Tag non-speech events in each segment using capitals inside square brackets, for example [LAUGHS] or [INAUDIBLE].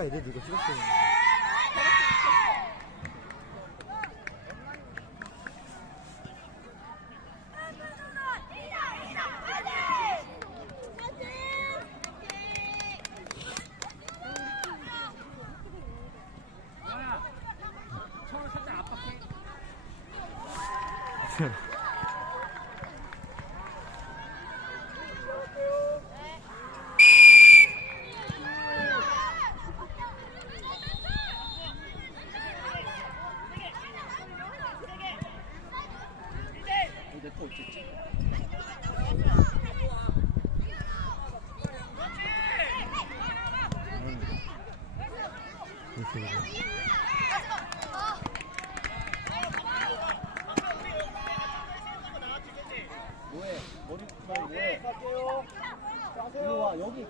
아까 애들 이거 찍었어요. 처 [LAUGHS] 음에 살짝 압박해. 내거 있겠지? 이렇게 뭐해? 머리 말 뭐해? 이리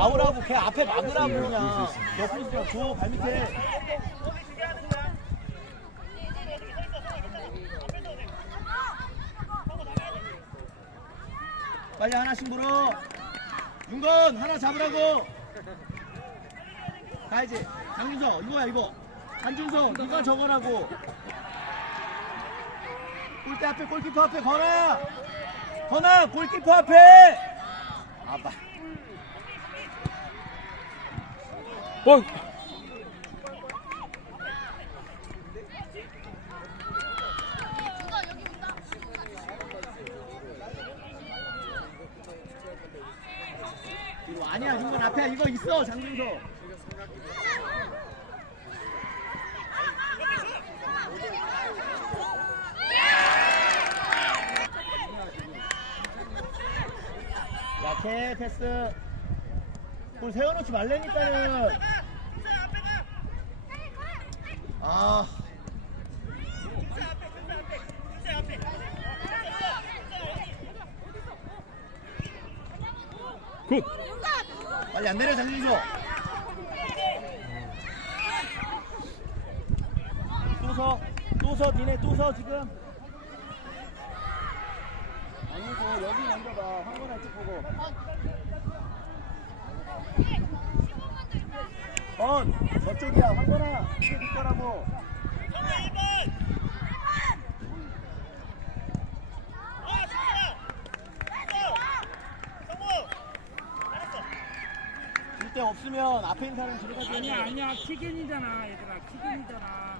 나. 오. 나오라고 걔 앞에 막으라고 그냥. 옆으로 그냥 줘 발 밑에. 빨리 하나씩 물어 윤건 하나 잡으라고. 가야지 장준성 이거야 이거. 한준성 누가 저거라고. 골대 앞에 골키퍼 앞에 건아! 건아 골키퍼 앞에! 아빠 어! 이거 아니야 윤건 앞에 이거 있어 장준성 약해 패스 볼 세워놓지 말라니까는. 아. 굿! 빨리 안 내려 장준서 또서 또서 니네 또서 지금. 아니고 여기 먼저 봐. 황건아 쪽 보고 번 저쪽이야 황건아 이게 뒷거라고 줄데 없으면 앞에 있는 사람 들어가줘야 아니야, 돼. 아니야. 키겐이잖아, 얘들아. 키겐이잖아.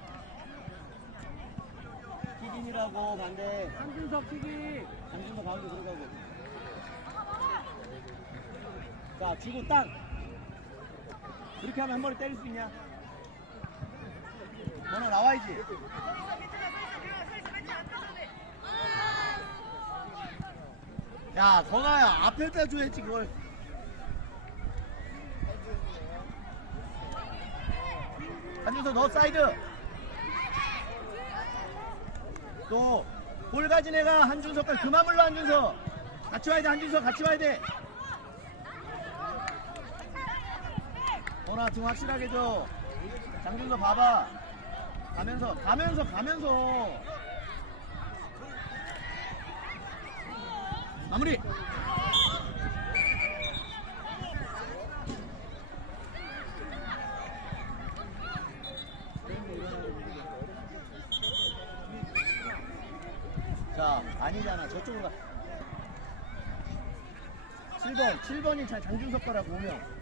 기긴이라고 반대 한준석 키기. 장준서 가운데 들어가고 자 주고 땅 그렇게 하면 한 번에 때릴 수 있냐? 너나 나와야지. 야 건아야 앞에다 줘야지 그걸. 한준서 너 사이드. 또 볼 가진 애가 한준석과 그만 불러 한준석 같이 와야 돼 한준석 같이 와야 돼 어나 등 확실하게 줘. 장준석 봐봐. 가면서 가면서 가면서. 마무리. 자 아니잖아. 저쪽으로 가. 7번 7번이 장준석 거라고 보면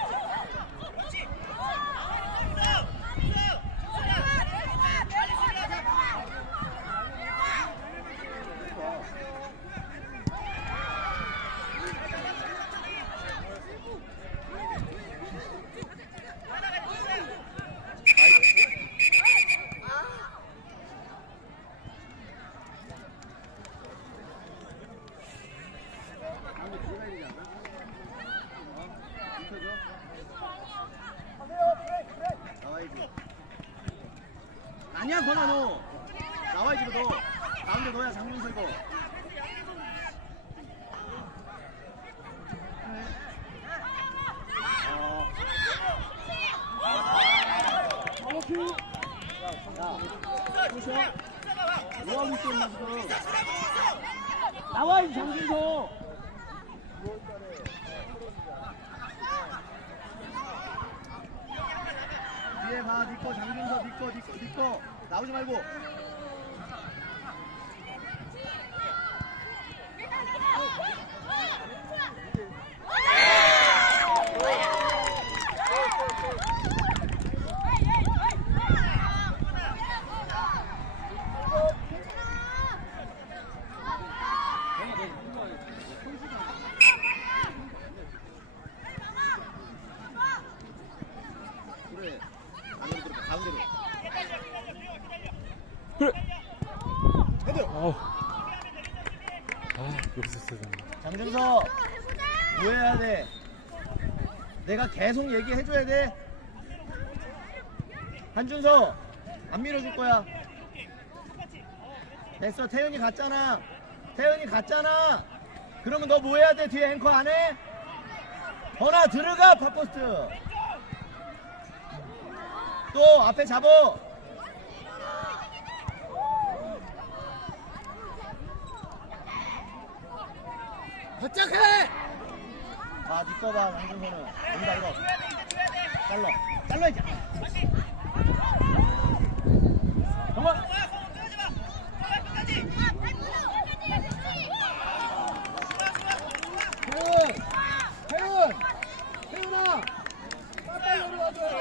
가운데 들어가야 되지 않아? 어? 좁혀줘. 아니야 건아 너 나와야지 너 가운데 너야 장민수 이거 어. 야, 보셔. 뭐 하고 있어, 임마, 지금. 나와야지, 장진서. 뒤에 봐, 니꺼, 장진서, 니꺼, 니꺼, 니꺼. 나오지 말고. 그래. 안으로 들어가, 가운데로. 그래. 헤드. 아우. 아, 여기서 써야 되네. 장준서 뭐 해야 돼? 내가 계속 얘기해줘야 돼. 한준서 안 밀어줄 거야. 됐어 태윤이 갔잖아. 태윤이 갔잖아. 그러면 너 뭐 해야 돼? 뒤에 앵커 안 해? 번아 들어가 파포스트. 또 앞에 잡어. 바짝해! 아, 니꺼 봐, 양준서는. 온다, 이거. 잘라. 잘라야지. 정말. 태훈! 태훈! 태훈아! 빨리 내려와줘야 돼.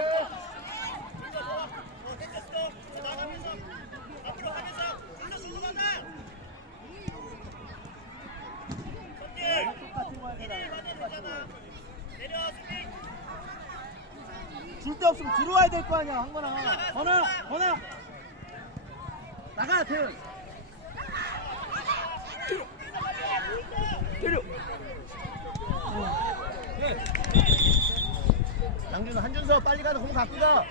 똑같은 거야, 걔랑. 똑같은 거야. 줄데 없으면 아니야, 한거나. 건아, 건아. 나가, 태훈. 때려. 양준서, 한준서 빨리 가서 공 갖고 가.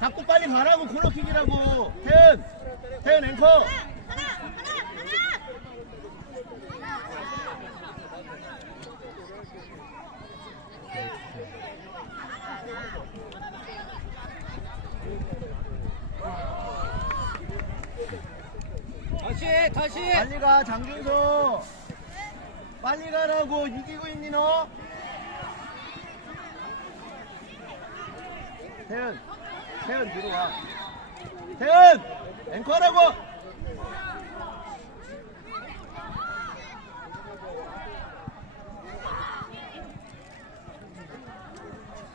갖고 빨리 가라고 코너킥이라고. 태훈, 태훈 앵커. 다시! 빨리 가, 장준서. 빨리 가라고 이기고 있니 너? 태훈, 태훈 들어와. 태훈, 앵커라고.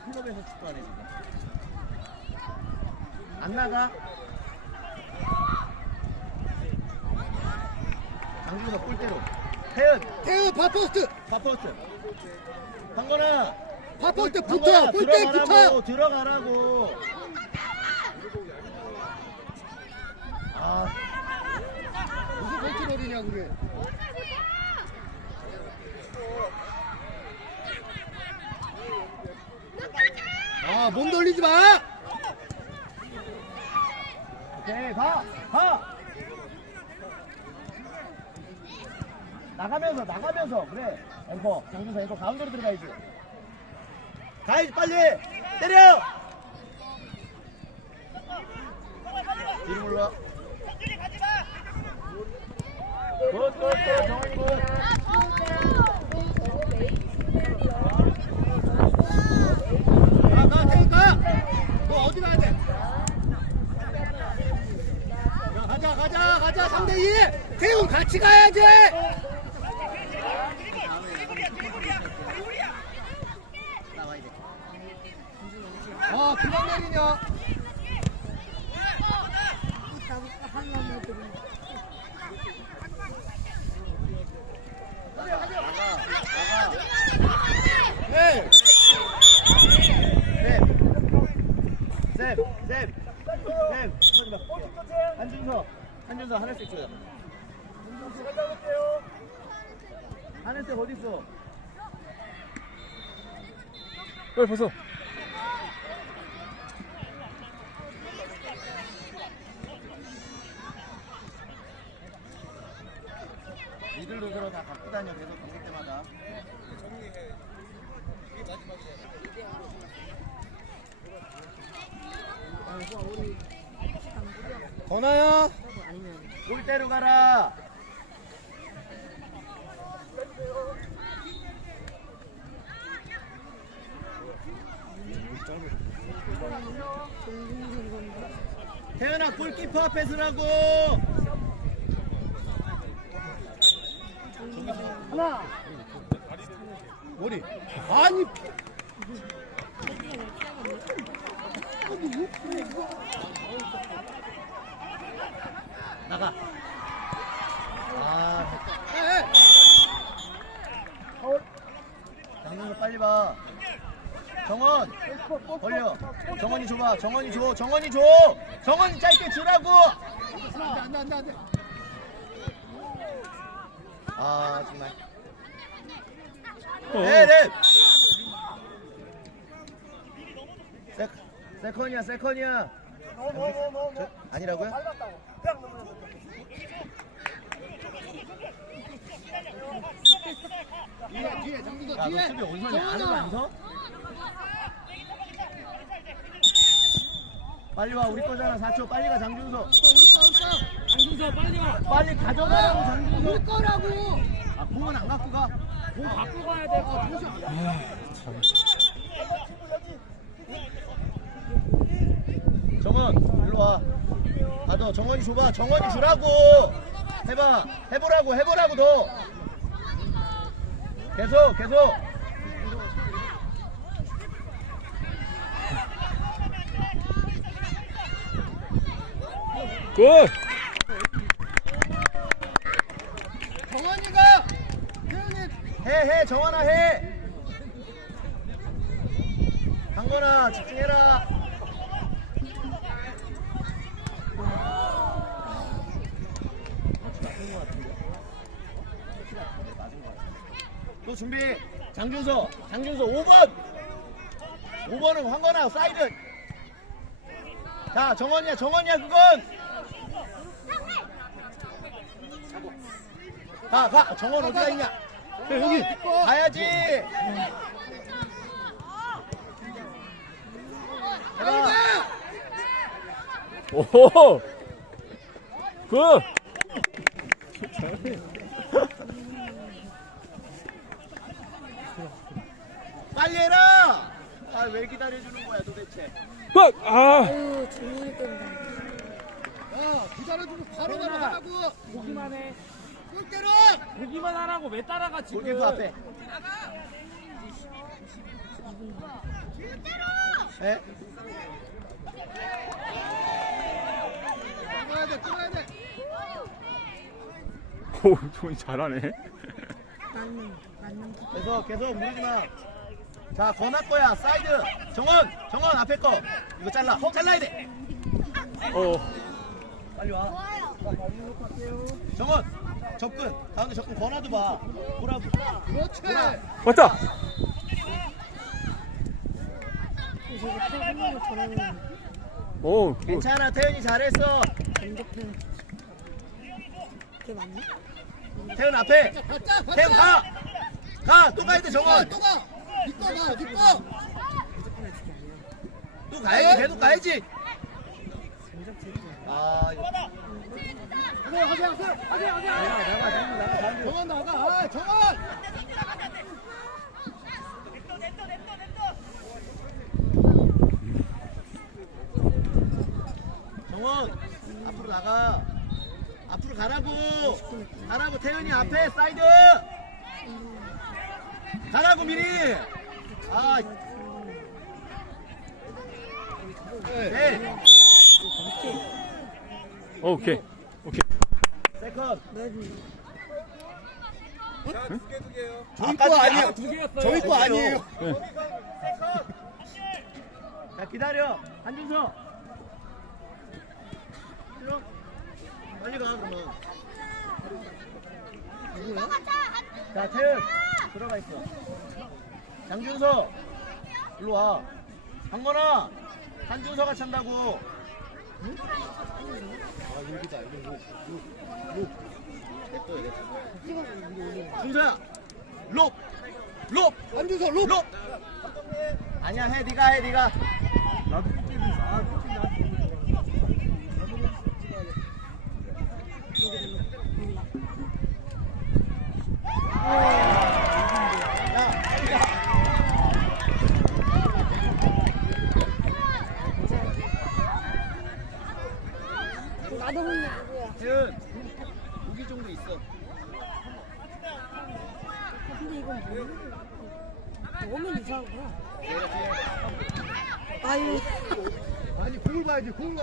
클럽에서 축구하네 지금. 안 나가? 장준서 골대로. 태훈, 태우 바포스트! 파포스트. 황건아. 바포스트 붙어! 골대 들어가라고, 붙어! 들어가라고. 아, 무슨 컨트롤이냐, 그게? 아, 몸 돌리지 마! 오케이, 가, 가. 나가면서, 나가면서, 그래. 앵커, 장준서 앵커 가운데로 들어가야지. 가야지, 빨리. 때려. 뒤로 물러. 굿, 굿, 굿, 정원이 굿. 가, 가, 태우 가! 너 어디 가야 돼? 야, 가자, 가자, 가자, 3대2! 태우 같이 가야지! 나와야 돼. 아, 그만 내리냐? 나 네! 줘요. 하늘색 어디 있어? 빨리 벗어. 미들로 들어 다 갖고 다녀 계속 경기 때마다. 건아야 골대로 가라. 태연아 골키퍼 앞에 서라고. 머리 아니 나가. 아, 에, 장면을 빨리 봐. 정원 걸려. 정원이 줘봐. 정원이 줘. 정원이 줘. 정원이 짧게 주라고. 안돼 안돼 안돼 아 정말. 어. 네, 네. 세, 세컨이야, 세컨이야. 저, 아니라고요? 뒤에 뒤에 장기도 야, 너 뒤에 수비 어디서 냐 안으로 안 서? 빨리 와, 우리 거잖아, 4초. 빨리 가, 장준서. 장준서 빨리 가. 빨리 가져가라고, 장준서. 우리 거라고 아, 공은 안 갖고 가. 공 갖고 가야 돼. 참. 정원, 일로 와. 받아, 정원이 줘봐. 정원이 주라고. 해봐. 해보라고, 해보라고, 너. 계속, 계속. 굿! 정원이가 태훈이 해, 해, 정원아, 해. 강건아, 집중해라. 또 준비. 장준서, 장준서 5번. 5번은 황건아, 사이드. 자, 정원이야, 정원이야, 그건. 가, 가. 정원 어디가 있냐? 네, 여기 가야지. 오! 굿! 빨리 해라. 아 왜 기다려 주는 거야 도대체? 굿! 아! 아유, 뜬다. 야 기다려 주고 바로 나가라고 보기만 해. 골대로 보기만 하라고 왜 따라가 지금? 골키퍼 앞에. 에? 끊어야 돼 끊어야 돼 오, 종이 잘하네. 맞는, 맞는 기 계속 계속 무리지 마. 자 건아 거야 사이드. 정원 정원 앞에 거. 이거 잘라. 잘라야 돼. 어. 빨리 와. 정원 접근. 가운데 접근 건아도 봐. 보라고. 그렇지 왔다! 전화는 오, 굿. 괜찮아 태연이 잘했어. 반대편. 그게 맞나? 태연 앞에. 가자 가자 태연 가. 가. 또 가야 돼 정원. 또가 니꺼 가 니꺼 또 가야지. 계속 가야지. 아 이거. 하세요 하세요 하세요 하세요 하세요 나가 나가 나가. 정원 나가 아 정원 정원 앞으로 나가 앞으로 가라고 가라고 태연이 앞에 사이드 가라고 미리 아 네. 오케이. 세컨. 저희 거 아니에요. 두 개였어요. 저희 거 아니에요. 자 기다려. 한준서. 싫어? 빨리 가 그러면. 누구야? 자 태연 들어가 있어. 장준서 일로 와. 강건아 한준서가 찬다고 아 여기다 여기 요, 요, 요. 냅둬요 냅둬 준서야 롭! 롭! 안준서 로 롭! 아니야 해 네가 해 네가 나도 삐삐도 있어 아 삐삐 나 나도 혼자 누구야? 혜은 무기 정도 있어 근데 이건 뭐야? 너무 이상하구나. 얘가 뒤에 아유. 아니 공